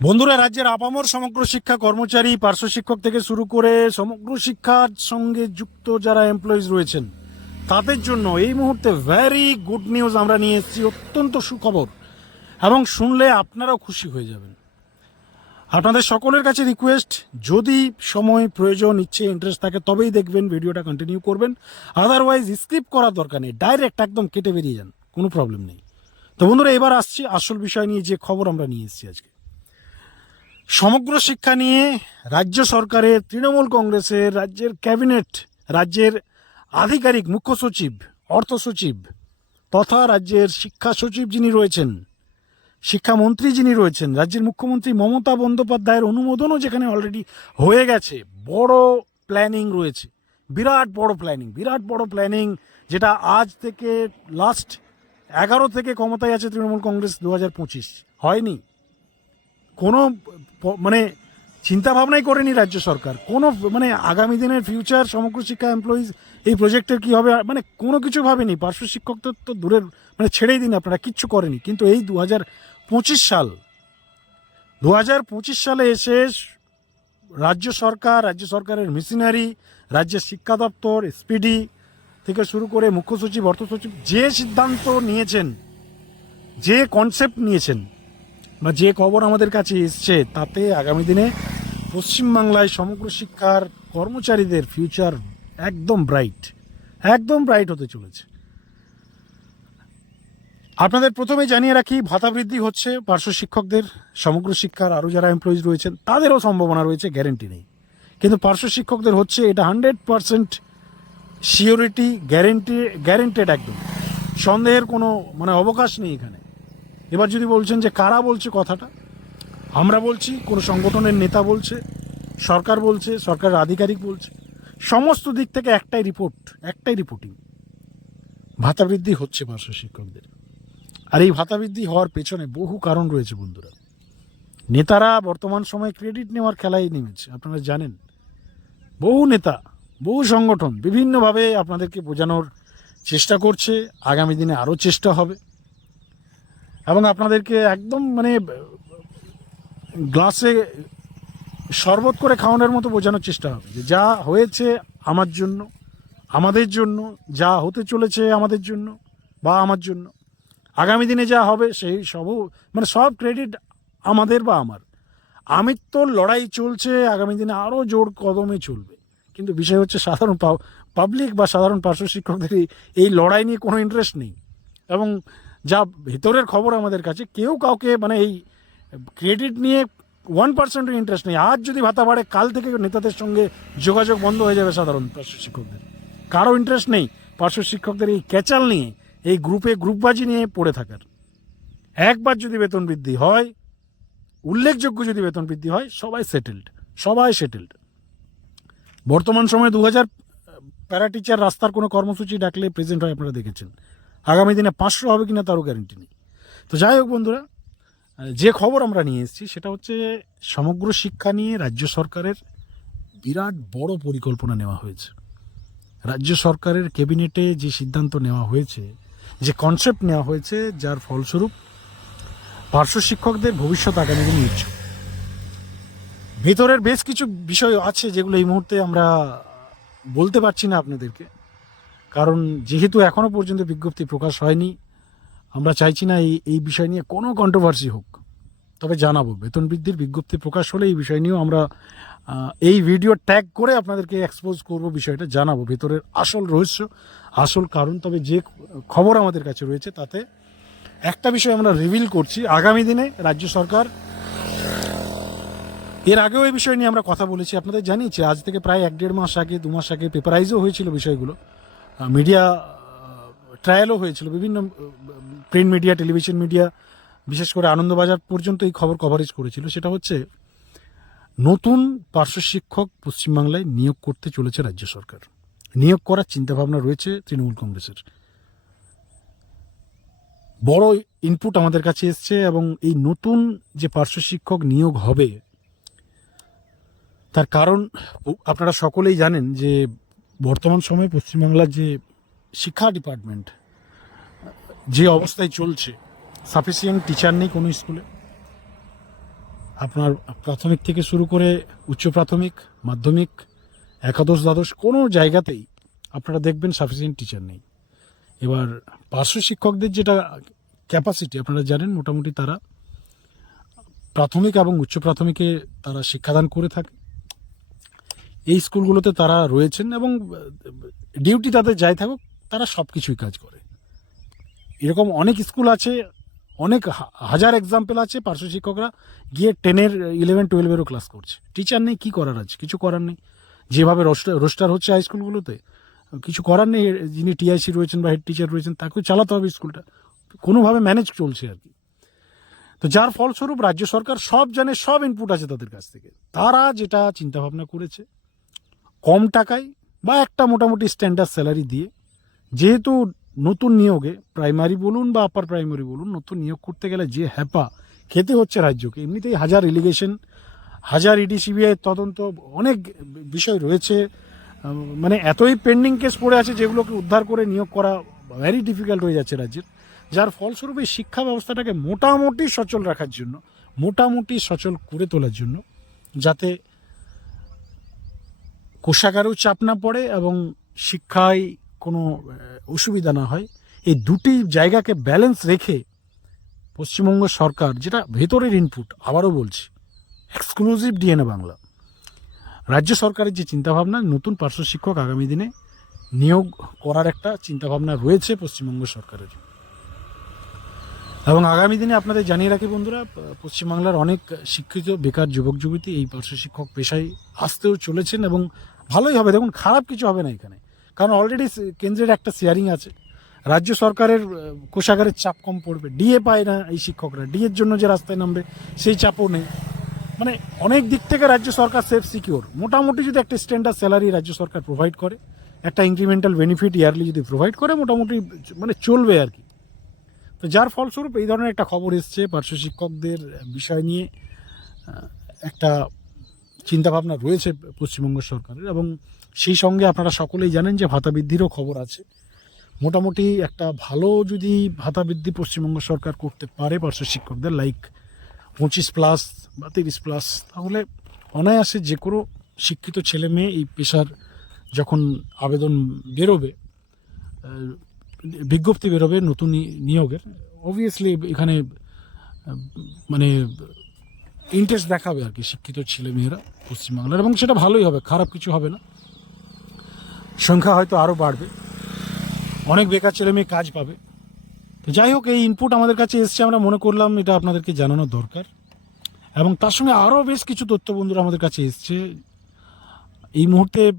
বন্ধুরা, রাজ্যের আপামর সমগ্র শিক্ষা কর্মচারী, পার্শ্ব শিক্ষক থেকে শুরু করে সমগ্র শিক্ষার সঙ্গে যুক্ত যারা এমপ্লয়িজ রয়েছেন, তাদের জন্য এই মুহূর্তে ভ্যারি গুড নিউজ আমরা নিয়ে এসেছি, অত্যন্ত সুখবর। এবং শুনলে আপনারাও খুশি হয়ে যাবেন। আপনাদের সকলের কাছে রিকোয়েস্ট যদি সময়, প্রয়োজন, ইচ্ছে ইন্টারেস্ট থাকে, তবেই দেখবেন, ভিডিওটা কন্টিনিউ করবেন। আদারওয়াইজ স্কিপ করার দরকার নেই ডাইরেক্ট একদম কেটে বেরিয়ে যান, কোনো প্রবলেম নেই। তো বন্ধুরা, এবার আসছি আসল বিষয় নিয়ে যে খবর আমরা নিয়ে এসেছি আজকে। সমগ্র শিক্ষা নিয়ে রাজ্য সরকারের, তৃণমূল কংগ্রেসের, রাজ্যের ক্যাবিনেট, রাজ্যের আধিকারিক, মুখ্য সচিব, অর্থ সচিব তথা রাজ্যের শিক্ষা সচিব যিনি রয়েছেন শিক্ষামন্ত্রী যিনি রয়েছেন, রাজ্যের মুখ্যমন্ত্রী মমতা বন্দ্যোপাধ্যায়ের অনুমোদনও যেখানে অলরেডি হয়ে গেছে, বড় প্ল্যানিং রয়েছে, বিরাট বড় প্ল্যানিং বিরাট বড় প্ল্যানিং যেটা আজ থেকে লাস্ট এগারো থেকে ক্ষমতায় আছে তৃণমূল কংগ্রেস দু হাজার পঁচিশ, হয়নি। কোনো মানে চিন্তা ভাবনাই করেনি রাজ্য সরকার। কোনো মানে আগামী দিনের ফিউচার সমগ্র শিক্ষা এমপ্লয়িজ এই প্রজেক্টের কী হবে? মানে কোনো কিছু ভাবেনি। পার্শ্ব শিক্ষক তো দূরের মানে ছেড়েই দিন আপনারা, কিচ্ছু করেনি। কিন্তু এই দু হাজার পঁচিশ সাল দু হাজার পঁচিশ সালে এসে রাজ্য সরকার, রাজ্য সরকারের মিশনারি রাজ্যের শিক্ষা দপ্তর এসপিডি থেকে শুরু করে মুখ্য সচিব, অর্থ সচিব, যে সিদ্ধান্ত নিয়েছেন, যে কনসেপ্ট নিয়েছেন বা যে খবর আমাদের কাছে এসছে, তাতে আগামী দিনে পশ্চিমবাংলায় সমগ্র শিক্ষার কর্মচারীদের ফিউচার একদম ব্রাইট একদম ব্রাইট হতে চলেছে। আপনাদের প্রথমে জানিয়ে রাখি, ভাতা বৃদ্ধি হচ্ছে, পার্শ্ব শিক্ষকদের, সমগ্র শিক্ষার আরও যারা এমপ্লয়িজ রয়েছেন, তাদেরও সম্ভাবনা রয়েছে গ্যারেন্টি নেই। কিন্তু পার্শ্ব শিক্ষকদের হচ্ছে, এটা hundred percent surety guarantee guaranteed একদম। সন্দেহের কোনো মানে অবকাশ নেই এখানে। এবার যদি বলছেন যে কারা বলছে কথাটা, আমরা বলছি, কোনো সংগঠনের নেতা বলছে, সরকার বলছে, সরকারের আধিকারিক বলছে, সমস্ত দিক থেকে একটাই রিপোর্ট একটাই রিপোর্টিং ভাতা বৃদ্ধি হচ্ছে পার্শ্ব শিক্ষকদের। আর এই ভাতা বৃদ্ধি হওয়ার পেছনে বহু কারণ রয়েছে বন্ধুরা। নেতারা বর্তমান সময়ে ক্রেডিট নেওয়ার খেলায় নেমেছে, আপনারা জানেন। বহু নেতা, বহু সংগঠন বিভিন্নভাবে আপনাদেরকে বোঝানোর চেষ্টা করছে, আগামী দিনে আরও চেষ্টা হবে। এবং আপনাদেরকে একদম মানে গ্লাসে শরবত করে খাওয়ানোর মতো বোঝানোর চেষ্টা হবে যে যা হয়েছে আমার জন্য, আমাদের জন্য, যা হতে চলেছে আমাদের জন্য বা আমার জন্য, আগামী দিনে যা হবে সেই সব মানে সব ক্রেডিট আমাদের বা আমার। আমি তো লড়াই চলছে, আগামী দিনে আরও জোর কদমে চলবে। কিন্তু বিষয় হচ্ছে সাধারণ পাবলিক বা সাধারণ পার্শ্ব শিক্ষকদের এই- এই লড়াই নিয়ে কোনো ইন্টারেস্ট নেই। এবং যা ভিতরের খবর আমাদের কাছে, কেউ কাউকে মানে এই ক্রেডিট নিয়ে ওয়ান পার্সেন্টের ইন্টারেস্ট নেই। আজ যদি ভাতা বাড়ে, কাল থেকে নেতাদের সঙ্গে যোগাযোগ বন্ধ হয়ে যাবে সাধারণ পার্শ্ব শিক্ষকদের। কারও ইন্টারেস্ট নেই। পার্শ্ব শিক্ষকদের এই ক্যাচাল নিয়ে, এই গ্রুপে গ্রুপবাজি নিয়ে পড়ে থাকার। একবার যদি বেতন বৃদ্ধি হয়, উল্লেখযোগ্য যদি বেতন বৃদ্ধি হয়, সবাই সেটেলড সবাই সেটেলড বর্তমান সময়ে দু হাজার প্যারা টিচার রাস্তার কোনো কর্মসূচি ডাকলে প্রেজেন্ট হয়, আপনারা দেখেছেন। আগামী দিনে পাঁচশো হবে কিনা তারও গ্যারেন্টি নেই। তো যাই হোক বন্ধুরা, যে খবর আমরা নিয়ে এসেছি সেটা হচ্ছে সমগ্র শিক্ষা নিয়ে রাজ্য সরকারের বিরাট বড় পরিকল্পনা নেওয়া হয়েছে। রাজ্য সরকারের ক্যাবিনেটে যে সিদ্ধান্ত নেওয়া হয়েছে, যে কনসেপ্ট নেওয়া হয়েছে, যার ফলস্বরূপ পার্শ্ব শিক্ষকদের ভবিষ্যৎ আগামী দিনে উজ্জ্বল ভেতরের বেশ কিছু বিষয় আছে যেগুলো এই মুহূর্তে আমরা বলতে পারছি না আপনাদেরকে। কারণ যেহেতু এখনও পর্যন্ত বিজ্ঞপ্তি প্রকাশ হয়নি, আমরা চাইছি না এই এই বিষয় নিয়ে কোনো কন্ট্রোভার্সি হোক। তবে জানাব, বেতন বৃদ্ধির বিজ্ঞপ্তি প্রকাশ হলে এই বিষয় নিয়েও আমরা এই ভিডিও ট্যাগ করে আপনাদেরকে এক্সপোজ করব, বিষয়টা জানাব। ভেতরের আসল রহস্য, আসল কারণ, তবে যে খবর আমাদের কাছে রয়েছে তাতে একটা বিষয় আমরা রিভিল করছি। আগামী দিনে রাজ্য সরকার, এর আগেও এই বিষয় নিয়ে আমরা কথা বলেছি। আপনাদের জানিয়েছি, আজ থেকে প্রায় এক দেড় মাস আগে, দু মাস আগে পেপারাইজও হয়েছিল বিষয়গুলো। মিডিয়া ট্রায়ালও হয়েছিল, বিভিন্ন প্রিন্ট মিডিয়া টেলিভিশন মিডিয়া বিশেষ করে আনন্দবাজার পর্যন্ত এই খবর কভারেজ করেছিল। সেটা হচ্ছে, নতুন পার্শ্ব শিক্ষক পশ্চিমবাংলায় নিয়োগ করতে চলেছে রাজ্য সরকার। নিয়োগ করার চিন্তাভাবনা রয়েছে তৃণমূল কংগ্রেসের। বড় ইনপুট আমাদের কাছে এসছে এবং এই নতুন যে পার্শ্ব শিক্ষক নিয়োগ হবে, তার কারণ আপনারা সকলেই জানেন যে বর্তমান সময়ে পশ্চিমবাংলার যে শিক্ষা ডিপার্টমেন্ট, যে অবস্থায় চলছে সাফিসিয়েন্ট টিচার নেই কোনো স্কুলে আপনার প্রাথমিক থেকে শুরু করে উচ্চ প্রাথমিক, মাধ্যমিক, একাদশ, দ্বাদশ কোনো জায়গাতেই আপনারা দেখবেন সাফিসিয়েন্ট টিচার নেই। এবার পার্শ্ব শিক্ষকদের যেটা ক্যাপাসিটি আপনারা জানেন মোটামুটি তারা প্রাথমিক এবং উচ্চ প্রাথমিকে তারা শিক্ষাদান করে থাকে। এই স্কুলগুলোতে তারা রয়েছেন এবং ডিউটি তাদের যাই থাকুক, তারা সব কিছুই কাজ করে। এরকম অনেক স্কুল আছে, অনেক হাজার এক্সাম্পল আছে পার্শ্ব শিক্ষকরা গিয়ে টেনের ইলেভেন টুয়েলভেরও ক্লাস করছে। টিচার নেই, কী করার আছে? কিছু করার নেই। যেভাবে রোস্টার রোস্টার হচ্ছে হাই স্কুলগুলোতে কিছু করার নেই। যিনি টিআইসি রয়েছেন বা হেড টিচার রয়েছেন, তাকেও চালাতে হবে স্কুলটা। কোনোভাবে ম্যানেজ চলছে আর কি। তো যার ফলস্বরূপ রাজ্য সরকার সব জানে, সব ইনপুট আছে তাদের কাছ থেকে। তারা যেটা চিন্তাভাবনা করেছে কম টাকায় বা একটা মোটামুটি স্ট্যান্ডার্ড স্যালারি দিয়ে, যেহেতু নতুন নিয়োগে প্রাইমারি বলুন বা আপার প্রাইমারি বলুন, নতুন নিয়োগ করতে গেলে যে হ্যাপা খেতে হচ্ছে রাজ্যকে, এমনিতেই হাজার এলিগেশন হাজার ইডি সিবিআই তদন্ত, অনেক বিষয় রয়েছে। মানে এতই পেন্ডিং কেস পড়ে আছে যেগুলোকে উদ্ধার করে নিয়োগ করা ভ্যারি ডিফিকাল্ট হয়ে যাচ্ছে রাজ্যের। যার ফলস্বরূপ এই শিক্ষা ব্যবস্থাটাকে মোটামুটি সচল রাখার জন্য, মোটামুটি সচল করে তোলার জন্য, যাতে কোষাগারেও চাপ না পড়ে এবং শিক্ষায় কোনো অসুবিধা না হয়। এই দুটি জায়গাকে ব্যালেন্স রেখে পশ্চিমবঙ্গ সরকার, যেটা ভেতরের ইনপুট আবারও বলছি এক্সক্লুসিভ ডিএনএ বাংলা। রাজ্য সরকারের যে চিন্তাভাবনা, নতুন পার্শ্ব শিক্ষক আগামী দিনে নিয়োগ করার একটা চিন্তাভাবনা রয়েছে পশ্চিমবঙ্গ সরকারের। এবং আগামী দিনে আপনাদের জানিয়ে রাখি বন্ধুরা পশ্চিমবাংলার অনেক শিক্ষিত, বেকার যুবক, যুবতী এই পার্শ্ব শিক্ষক পেশায় আসতেও চলেছেন এবং ভালোই হবে। দেখুন, খারাপ কিছু হবে না এখানে। কারণ অলরেডি কেন্দ্রের একটা শেয়ারিং আছে। রাজ্য সরকারের কোষাগারের চাপ কম পড়বে। ডিএ পায় না এই শিক্ষকরা। ডিএর জন্য যে রাস্তায় নামবে, সেই চাপও নেই। মানে অনেক দিক থেকে রাজ্য সরকার সেফ সিকিওর মোটামুটি যদি একটা স্ট্যান্ডার্ড স্যালারি রাজ্য সরকার প্রোভাইড করে, একটা ইনক্রিমেন্টাল বেনিফিট ইয়ারলি যদি প্রোভাইড করে, মোটামুটি মানে চলবে আর কি। তো যার ফলস্বরূপ এই ধরনের একটা খবর এসছে পার্শ্ব শিক্ষকদের বিষয় নিয়ে একটা চিন্তাভাবনা রয়েছে পশ্চিমবঙ্গ সরকারের এবং সেই সঙ্গে আপনারা সকলেই জানেন যে ভাতা বৃদ্ধিরও খবর আছে। মোটামুটি একটা ভালো যদি ভাতা বৃদ্ধি পশ্চিমবঙ্গ সরকার করতে পারে পার্শ্ব শিক্ষকদের লাইক পঁচিশ প্লাস বা তিরিশ প্লাস তাহলে অনায়াসে যে কোনো শিক্ষিত ছেলে মেয়ে এই পেশার যখন আবেদন বেরোবে বিজ্ঞপ্তি বেরোবে নতুন নিয়োগের। অবভিয়াসলি এখানে মানে ইন্টারেস্ট দেখাবে আর কি শিক্ষিত ছেলে মেয়েরা পশ্চিমবাংলার এবং সেটা ভালোই হবে, খারাপ কিছু হবে না। সংখ্যা হয়তো আরও বাড়বে। অনেক বেকার ছেলে মেয়ে কাজ পাবে। তো যাই হোক, এই ইনপুট আমাদের কাছে এসছে, আমরা মনে করলাম এটা আপনাদেরকে জানানো দরকার। এবং তার সঙ্গে আরও বেশ কিছু তথ্য বন্ধুরা আমাদের কাছে এসছে। এই মুহূর্তে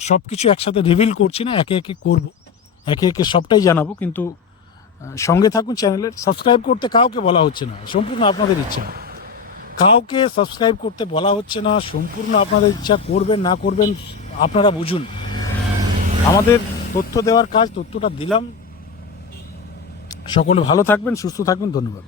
সব কিছু একসাথে রিভিল করছি না, একে একে করব। একে একে সবটাই জানাব, কিন্তু সঙ্গে থাকুন চ্যানেলের সাবস্ক্রাইব করতে কাউকে বলা হচ্ছে না, সম্পূর্ণ আপনাদের ইচ্ছা। কাউকে সাবস্ক্রাইব করতে বলা হচ্ছে না, সম্পূর্ণ আপনাদের ইচ্ছা, করবেন না করবেন, আপনারা বুঝুন। আমাদের তথ্য দেওয়ার কাজ, তথ্যটা দিলাম। সকলে ভালো থাকবেন, সুস্থ থাকবেন, ধন্যবাদ।